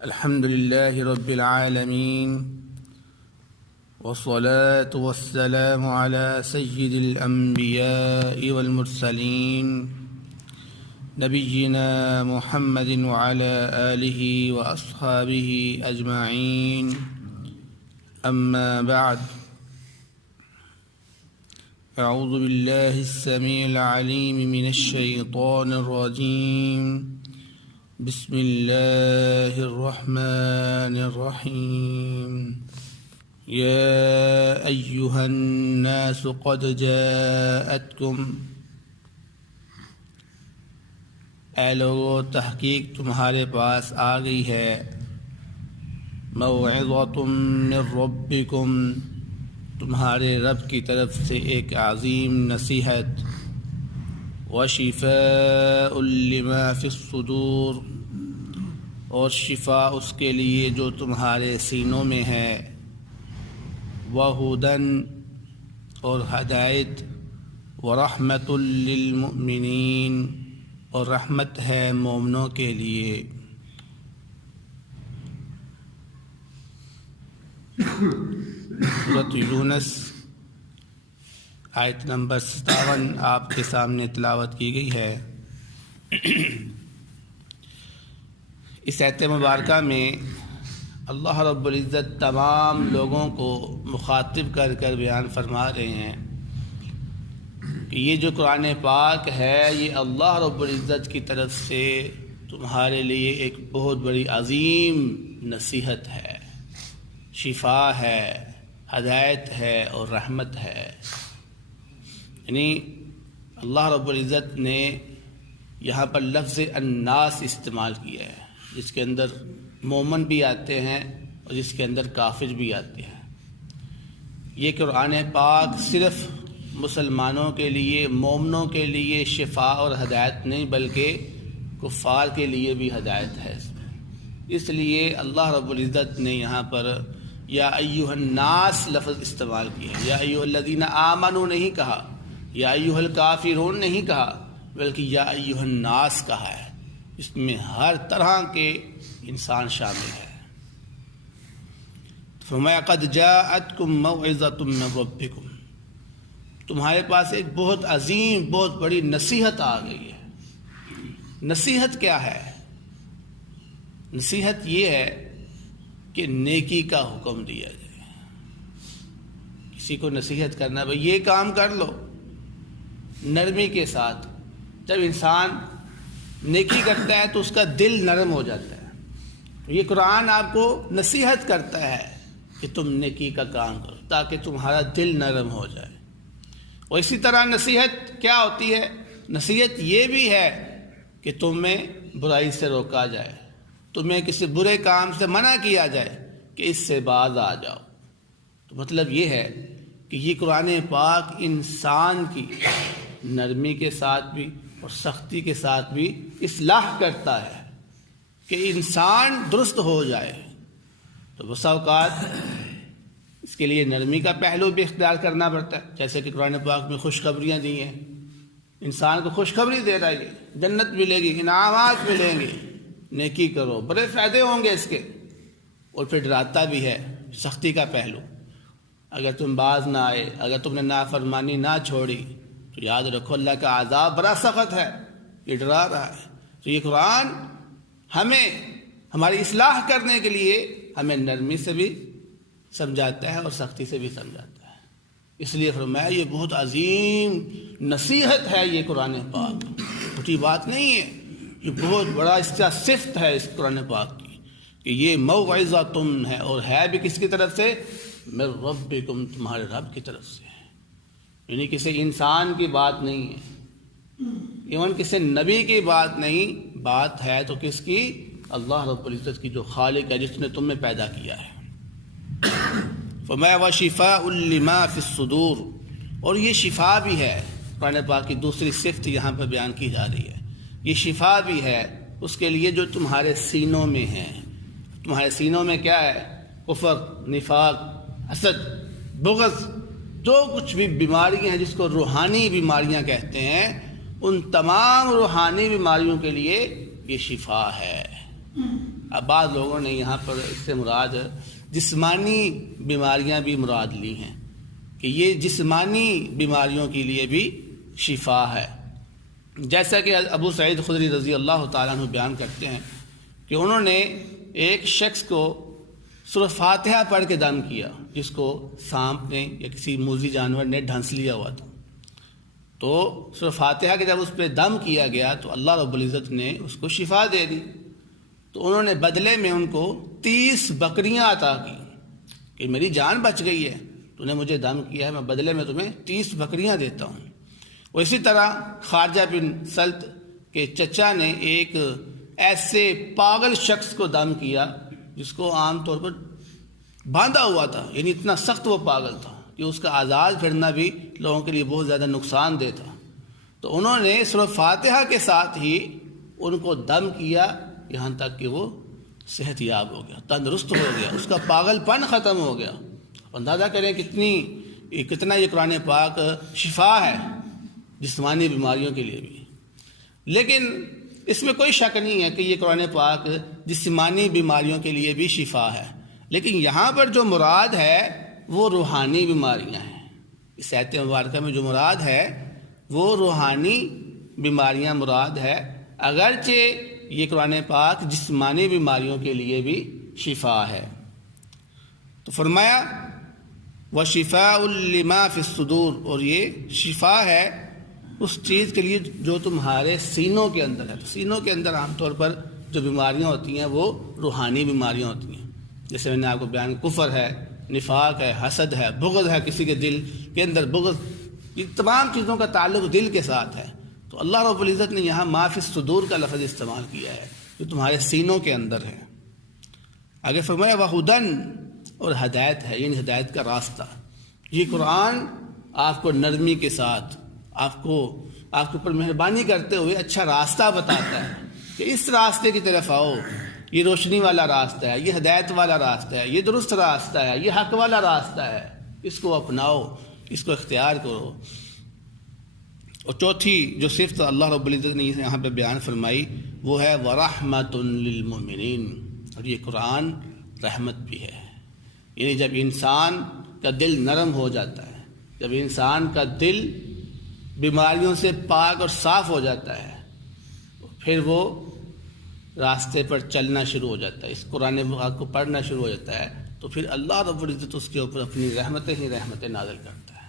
الحمد لله رب العالمين والصلاة والسلام على سيد الأنبياء والمرسلين نبينا محمد وعلى آله وأصحابه أجمعين أما بعد أعوذ بالله السميع العليم من الشيطان الرجيم بسم الله الرحمن الرحيم يا أيها الناس قد جاءتكم اے لوگو تحقیق تمہارے پاس آ گئی ہے موعظۃ من ربکم تمہارے رب کی طرف سے ایک عظیم نصیحت وشفاء لما فی الصدور اور شفا اس کے لیے جو تمہارے سینوں میں ہے وہدن اور ہدایت ورحمۃ للمؤمنین اور رحمت ہے مومنوں کے لیے۔ سورۃ یونس آیت نمبر 57 آپ کے سامنے تلاوت کی گئی ہے۔ اس آیت مبارکہ میں اللہ رب العزت تمام لوگوں کو مخاطب کر کر بیان فرما رہے ہیں کہ یہ جو قرآن پاک ہے یہ اللہ رب العزت کی طرف سے تمہارے لیے ایک بہت بڑی عظیم نصیحت ہے، شفا ہے، ہدایت ہے اور رحمت ہے۔ یعنی اللہ رب العزت نے یہاں پر لفظ الناس استعمال کیا ہے، جس کے اندر مومن بھی آتے ہیں اور جس کے اندر کافر بھی آتے ہیں۔ یہ قرآن پاک صرف مسلمانوں کے لیے، مومنوں کے لیے شفا اور ہدایت نہیں بلکہ کفار کے لیے بھی ہدایت ہے۔ اس لیے اللہ رب العزت نے یہاں پر یا ایھا الناس لفظ استعمال کیا ہے، یا ایھا الذین آمنوا نہیں کہا، یا ایھا الکافرون نہیں کہا، بلکہ یا ایھا الناس کہا ہے۔ اس میں ہر طرح کے انسان شامل ہے۔ فرمایا قد جاءتکم موعظۃ من ربکم، تمہارے پاس ایک بہت عظیم، بہت بڑی نصیحت آ گئی ہے۔ نصیحت کیا ہے؟ نصیحت یہ ہے کہ نیکی کا حکم دیا جائے۔ کسی کو نصیحت کرنا بھئی یہ کام کر لو، نرمی کے ساتھ۔ جب انسان نیکی کرتا ہے تو اس کا دل نرم ہو جاتا ہے۔ یہ قرآن آپ کو نصیحت کرتا ہے کہ تم نیکی کا کام کرو تاکہ تمہارا دل نرم ہو جائے۔ اور اسی طرح نصیحت کیا ہوتی ہے؟ نصیحت یہ بھی ہے کہ تمہیں برائی سے روکا جائے، تمہیں کسی برے کام سے منع کیا جائے کہ اس سے باز آ جاؤ۔ تو مطلب یہ ہے کہ یہ قرآن پاک انسان کی نرمی کے ساتھ بھی اور سختی کے ساتھ بھی اصلاح کرتا ہے کہ انسان درست ہو جائے۔ تو بسا اوقات اس کے لیے نرمی کا پہلو بھی اختیار کرنا پڑتا ہے، جیسے کہ قرآن پاک میں خوشخبریاں دی ہیں، انسان کو خوشخبری دے رہا ہے، جنت ملے گی، انعامات ملیں گے، نیکی کرو، بڑے فائدے ہوں گے اس کے۔ اور پھر ڈراتا بھی ہے، سختی کا پہلو، اگر تم باز نہ آئے، اگر تم نے نافرمانی نہ چھوڑی تو یاد رکھو اللہ کا عذاب بڑا سخت ہے، یہ ڈرا رہا ہے۔ تو یہ قرآن ہمیں ہماری اصلاح کرنے کے لیے ہمیں نرمی سے بھی سمجھاتا ہے اور سختی سے بھی سمجھاتا ہے۔ اس لیے فرمایا یہ بہت عظیم نصیحت ہے یہ قرآن پاک، چھوٹی بات نہیں ہے، یہ بہت بڑا اس کا صفت ہے اس قرآن پاک کی کہ یہ موعظہ تم ہے، اور ہے بھی کس کی طرف سے؟ من ربکم، تمہارے رب کی طرف سے، یعنی کسی انسان کی بات نہیں ہے، ایون کسی نبی کی بات نہیں، بات ہے تو کس کی؟ اللہ رب العزت کی جو خالق ہے، جس نے تمہیں پیدا کیا ہے۔ فرمایا وشفاء لما فی الصدور، اور یہ شفا بھی ہے۔ قرآن پاک کی دوسری صفت یہاں پر بیان کی جا رہی ہے، یہ شفا بھی ہے اس کے لیے جو تمہارے سینوں میں ہے۔ تمہارے سینوں میں کیا ہے؟ کفر، نفاق، حسد، بغض، جو کچھ بھی بیماریاں ہیں جس کو روحانی بیماریاں کہتے ہیں، ان تمام روحانی بیماریوں کے لیے یہ شفا ہے۔ اب بعض لوگوں نے یہاں پر اس سے مراد جسمانی بیماریاں بھی مراد لی ہیں کہ یہ جسمانی بیماریوں کے لیے بھی شفا ہے. جیسا کہ ابو سعید خدری رضی اللہ تعالیٰ عنہ بیان کرتے ہیں کہ انہوں نے ایک شخص کو سورہ فاتحہ پڑھ کے دم کیا، جس کو سانپ نے یا کسی موذی جانور نے ڈھنس لیا ہوا تھا. تو سورہ فاتحہ کے جب اس پہ دم کیا گیا تو اللہ رب العزت نے اس کو شفا دے دی. تو انہوں نے بدلے میں ان کو 30 بکریاں عطا کی کہ میری جان بچ گئی ہے، تو نے مجھے دم کیا ہے، میں بدلے میں تمہیں 30 بکریاں دیتا ہوں. اور اسی طرح خارجہ بن سلط کے چچا نے ایک ایسے پاگل شخص کو دم کیا جس کو عام طور پر باندھا ہوا تھا، یعنی اتنا سخت وہ پاگل تھا کہ اس کا آزاد پھرنا بھی لوگوں کے لیے بہت زیادہ نقصان دہ تھا. تو انہوں نے سورہ فاتحہ کے ساتھ ہی ان کو دم کیا یہاں تک کہ وہ صحت یاب ہو گیا، تندرست ہو گیا، اس کا پاگل پن ختم ہو گیا. اندازہ کریں کتنا یہ قرآن پاک شفا ہے جسمانی بیماریوں کے لیے بھی. لیکن اس میں کوئی شک نہیں ہے کہ یہ قرآن پاک جسمانی بیماریوں کے لیے بھی شفا ہے، لیکن یہاں پر جو مراد ہے وہ روحانی بیماریاں ہیں. اس آیت مبارکہ میں جو مراد ہے وہ روحانی بیماریاں مراد ہے، اگرچہ یہ قرآن پاک جسمانی بیماریوں کے لیے بھی شفا ہے. تو فرمایا وَشِفَاءٌ لِمَا فِي الصُّدُورِ، اور یہ شفا ہے اس چیز کے لیے جو تمہارے سینوں کے اندر ہے. سینوں کے اندر عام طور پر جو بیماریاں ہوتی ہیں وہ روحانی بیماریاں ہوتی ہیں، جیسے میں نے آپ کو بیان، کفر ہے، نفاق ہے، حسد ہے، بغض ہے، کسی کے دل کے اندر بغض، یہ تمام چیزوں کا تعلق دل کے ساتھ ہے. تو اللہ رب العزت نے یہاں ما فی الصدور کا لفظ استعمال کیا ہے جو تمہارے سینوں کے اندر ہے. آگے فرمایا وَہُدًى، اور ہدایت ہے، یعنی ہدایت کا راستہ. یہ قرآن آپ کو نرمی کے ساتھ آپ کے اوپر مہربانی کرتے ہوئے اچھا راستہ بتاتا ہے کہ اس راستے کی طرف آؤ، یہ روشنی والا راستہ ہے، یہ ہدایت والا راستہ ہے، یہ درست راستہ ہے، یہ حق والا راستہ ہے، اس کو اپناؤ، اس کو اختیار کرو. اور چوتھی جو صفت اللہ رب العزت نے یہاں پہ بیان فرمائی وہ ہے وَرَحْمَةٌ لِّلْمُؤْمِنِينَ، اور یہ قرآن رحمت بھی ہے. یعنی جب انسان کا دل نرم ہو جاتا ہے، جب انسان کا دل بیماریوں سے پاک اور صاف ہو جاتا ہے، پھر وہ راستے پر چلنا شروع ہو جاتا ہے، اس قرآن پاک کو پڑھنا شروع ہو جاتا ہے، تو پھر اللہ رب العزت اس کے اوپر اپنی رحمتیں نازل کرتا ہے.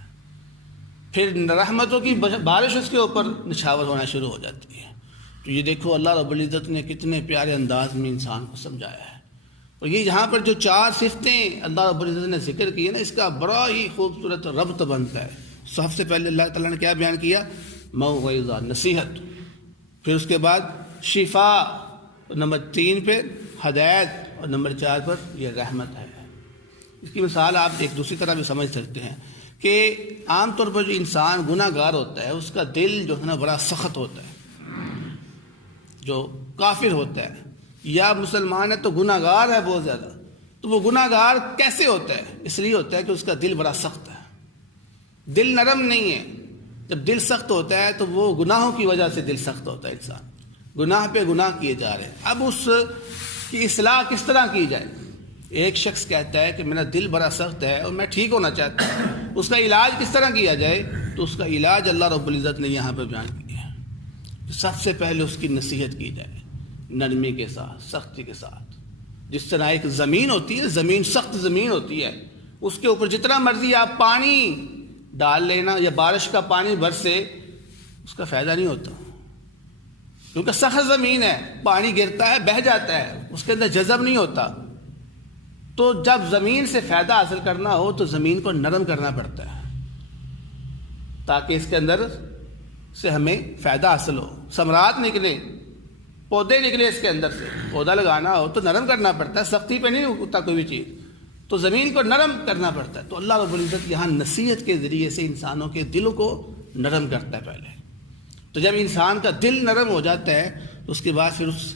پھر رحمتوں کی بارش اس کے اوپر نچھاور ہونا شروع ہو جاتی ہے. تو یہ دیکھو اللہ رب العزت نے کتنے پیارے انداز میں انسان کو سمجھایا ہے. اور یہ یہاں پر جو 4 صفتیں اللہ رب العزت نے ذکر کی ہے نا، اس کا بڑا ہی خوبصورت ربط بنتا ہے. سب سے پہلے اللہ تعالیٰ نے کیا بیان کیا؟ موعظہ، نصیحت، پھر اس کے بعد شفا، نمبر 3 پہ ہدایت، اور نمبر 4 پر یہ رحمت ہے. اس کی مثال آپ ایک دوسری طرح بھی سمجھ سکتے ہیں کہ عام طور پر جو انسان گناہ گار ہوتا ہے اس کا دل جو ہے نا بڑا سخت ہوتا ہے. جو کافر ہوتا ہے یا مسلمان ہے تو گناہ گار ہے بہت زیادہ، تو وہ گناہ گار کیسے ہوتا ہے؟ اس لیے ہوتا ہے کہ اس کا دل بڑا سخت ہے، دل نرم نہیں ہے. جب دل سخت ہوتا ہے تو وہ گناہوں کی وجہ سے دل سخت ہوتا ہے، انسان گناہ پہ گناہ کیے جا رہے ہیں. اب اس کی اصلاح کس طرح کی جائے؟ ایک شخص کہتا ہے کہ میرا دل بڑا سخت ہے اور میں ٹھیک ہونا چاہتا ہوں، اس کا علاج کس طرح کیا جائے؟ تو اس کا علاج اللہ رب العزت نے یہاں پہ بیان کیا ہے. سب سے پہلے اس کی نصیحت کی جائے، نرمی کے ساتھ، سختی کے ساتھ. جس طرح ایک زمین ہوتی ہے، زمین سخت زمین ہوتی ہے، اس کے اوپر جتنا مرضی آپ پانی ڈال لینا یا بارش کا پانی برسے، اس کا فائدہ نہیں ہوتا، کیونکہ سخت زمین ہے، پانی گرتا ہے بہہ جاتا ہے، اس کے اندر جذب نہیں ہوتا. تو جب زمین سے فائدہ حاصل کرنا ہو تو زمین کو نرم کرنا پڑتا ہے تاکہ اس کے اندر سے ہمیں فائدہ حاصل ہو، ثمرات نکلے، پودے نکلے. اس کے اندر سے پودا لگانا ہو تو نرم کرنا پڑتا ہے، سختی پہ نہیں ہوتا کوئی بھی چیز، تو زمین کو نرم کرنا پڑتا ہے. تو اللہ رب العزت یہاں نصیحت کے ذریعے سے انسانوں کے دلوں کو نرم کرتا ہے پہلے. تو جب انسان کا دل نرم ہو جاتا ہے تو اس کے بعد پھر اس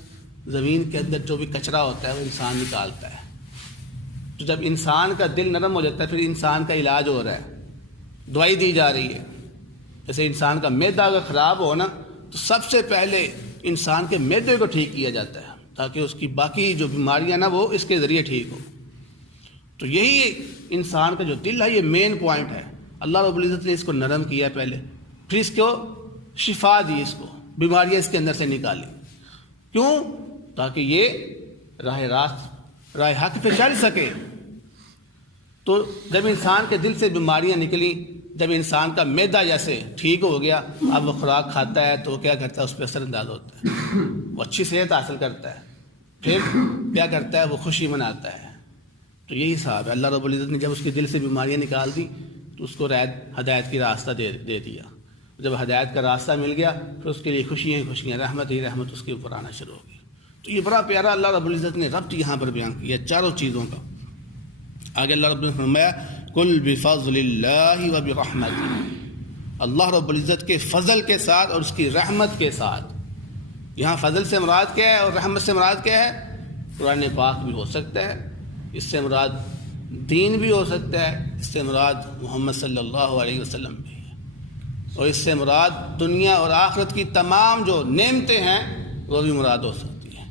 زمین کے اندر جو بھی کچرا ہوتا ہے وہ انسان نکالتا ہے. تو جب انسان کا دل نرم ہو جاتا ہے پھر انسان کا علاج ہو رہا ہے، دوائی دی جا رہی ہے. جیسے انسان کا معدہ اگر خراب ہو نا تو سب سے پہلے انسان کے معدے کو ٹھیک کیا جاتا ہے. تاکہ اس کی باقی جو بیماریاں نا وہ اس کے ذریعے ٹھیک ہو. تو یہی انسان کا جو دل ہے یہ مین پوائنٹ ہے. اللہ رب العزت نے اس کو نرم کیا پہلے، پھر اس کو شفا دی، اس کو بیماریاں اس کے اندر سے نکالی. کیوں؟ تاکہ یہ راہ حق پہ چل سکے. تو جب انسان کے دل سے بیماریاں نکلی، جب انسان کا معدہ جیسے ٹھیک ہو گیا، اب وہ خوراک کھاتا ہے تو وہ کیا کرتا ہے، اس پہ اثر انداز ہوتا ہے، وہ اچھی صحت حاصل کرتا ہے، پھر کیا کرتا ہے، وہ خوشی مناتا ہے. تو یہی صاحب ہے، اللہ رب العزت نے جب اس کے دل سے بیماریاں نکال دی تو اس کو ہدایت کی راستہ دے دیا. جب ہدایت کا راستہ مل گیا پھر اس کے لیے خوشیاں ہی خوشیاں، رحمت ہی رحمت اس کے اوپر آنا شروع ہو گئی. تو یہ بڑا پیارا اللہ رب العزت نے ربط یہاں پر بیان کیا چاروں چیزوں کا. آگے اللہ رب العزت نے فرمایا قل بفضل اللہ وبرحمتہ، اللہ رب العزت کے فضل کے ساتھ اور اس کی رحمت کے ساتھ. یہاں فضل سے مراد کیا ہے اور رحمت سے مراد کیا ہے؟ قرآن پاک بھی ہو سکتا ہے، اس سے مراد دین بھی ہو سکتا ہے، اس سے مراد محمد صلی اللہ علیہ وسلم بھی ہے، اور اس سے مراد دنیا اور آخرت کی تمام جو نعمتیں ہیں وہ بھی مراد ہو سکتی ہیں.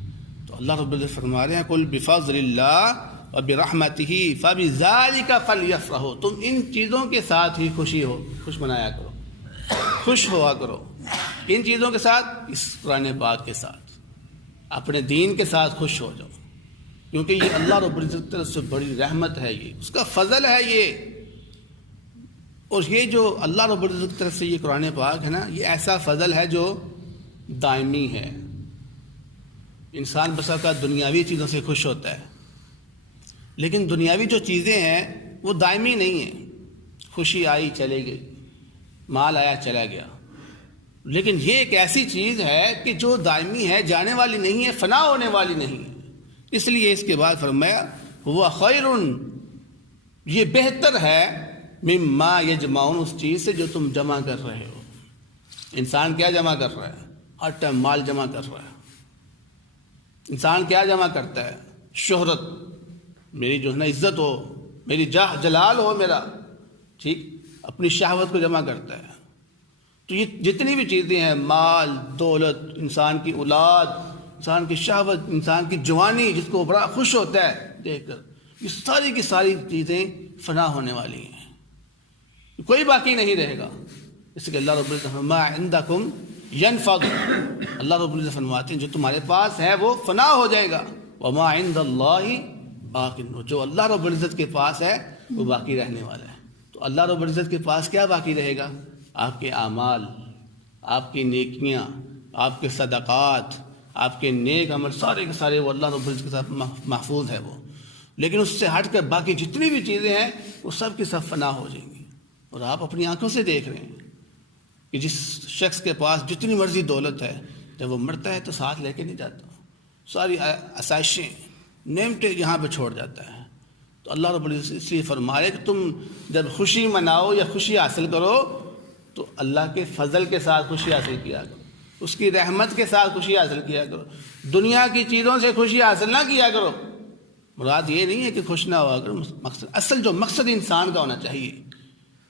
تو اللہ رب العزت فرما رہے ہیں قل بفضل اللہ وبرحمتہ فبذلک فلیفرحوا، تم ان چیزوں کے ساتھ ہی خوش منایا کرو، خوش ہوا کرو. ان چیزوں کے ساتھ، اس قرآن پاک کے ساتھ، اپنے دین کے ساتھ خوش ہو جاؤ، کیونکہ یہ اللہ رب العزت کی طرف سے بڑی رحمت ہے، یہ اس کا فضل ہے یہ. اور یہ جو اللہ رب العزت کی طرف سے یہ قرآن پاک ہے نا، یہ ایسا فضل ہے جو دائمی ہے. انسان بس کا دنیاوی چیزوں سے خوش ہوتا ہے، لیکن دنیاوی جو چیزیں ہیں وہ دائمی نہیں ہیں. خوشی آئی چلے گئی، مال آیا چلا گیا، لیکن یہ ایک ایسی چیز ہے کہ جو دائمی ہے، جانے والی نہیں ہے، فنا ہونے والی نہیں ہے. اس لیے اس کے بعد فرمایا ہوا خیر، یہ بہتر ہے مما یجمعون، اس چیز سے جو تم جمع کر رہے ہو. انسان کیا جمع کر رہا ہے؟ ہر ٹائم مال جمع کر رہا ہے. انسان کیا جمع کرتا ہے؟ شہرت، میری جو ہے نا عزت ہو، میری جاہ جلال ہو میرا، ٹھیک، اپنی شہوت کو جمع کرتا ہے. تو یہ جتنی بھی چیزیں ہیں، مال، دولت، انسان کی اولاد، انسان کی شہوت، انسان کی جوانی جس کو بڑا خوش ہوتا ہے دیکھ کر، یہ ساری کی ساری چیزیں فنا ہونے والی ہیں، کوئی باقی نہیں رہے گا. اس کے اللہ رب العزت ما عندکم ینفد، اللہ رب العزت فرماتے ہیں جو تمہارے پاس ہے وہ فنا ہو جائے گا. وما عند اللہ باق، جو اللہ رب العزت کے پاس ہے وہ باقی رہنے والا ہے. تو اللہ رب العزت کے پاس کیا باقی رہے گا؟ آپ کے اعمال، آپ کی نیکیاں، آپ کے صدقات، آپ کے نیک عمل، سارے کے سارے وہ اللہ رب العزت کے ساتھ محفوظ ہے وہ. لیکن اس سے ہٹ کر باقی جتنی بھی چیزیں ہیں وہ سب کی سب فنا ہو جائیں گی. اور آپ اپنی آنکھوں سے دیکھ رہے ہیں کہ جس شخص کے پاس جتنی مرضی دولت ہے، جب وہ مرتا ہے تو ساتھ لے کے نہیں جاتا، ساری آسائشیں، نعمتیں یہاں پہ چھوڑ جاتا ہے. تو اللہ رب العزت اس لیے فرمائے کہ تم جب خوشی مناؤ یا خوشی حاصل کرو تو اللہ کے فضل کے ساتھ خوشی حاصل کیا کرو، اس کی رحمت کے ساتھ خوشی حاصل کیا کرو. دنیا کی چیزوں سے خوشی حاصل نہ کیا کرو. مراد یہ نہیں ہے کہ خوش نہ ہوا کرو، مقصد، اصل جو مقصد انسان کا ہونا چاہیے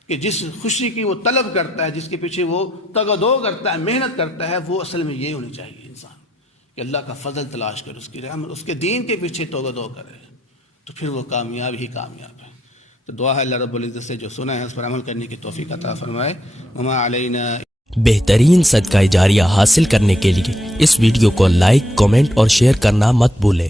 کہ جس خوشی کی وہ طلب کرتا ہے، جس کے پیچھے وہ تگ و دو کرتا ہے، محنت کرتا ہے، وہ اصل میں یہ ہونی چاہیے انسان کہ اللہ کا فضل تلاش کرے، اس کی رحمت، اس کے دین کے پیچھے تگ و دو کرے، تو پھر وہ کامیاب ہی کامیاب ہے. تو دعا ہے اللہ رب العزت سے جو سنا ہے اس پر عمل کرنے کی توفیق عطا فرمائے. وما علینا. بہترین صدقہ جاریہ حاصل کرنے کے لیے اس ویڈیو کو لائک، کمنٹ اور شیئر کرنا مت بھولیں.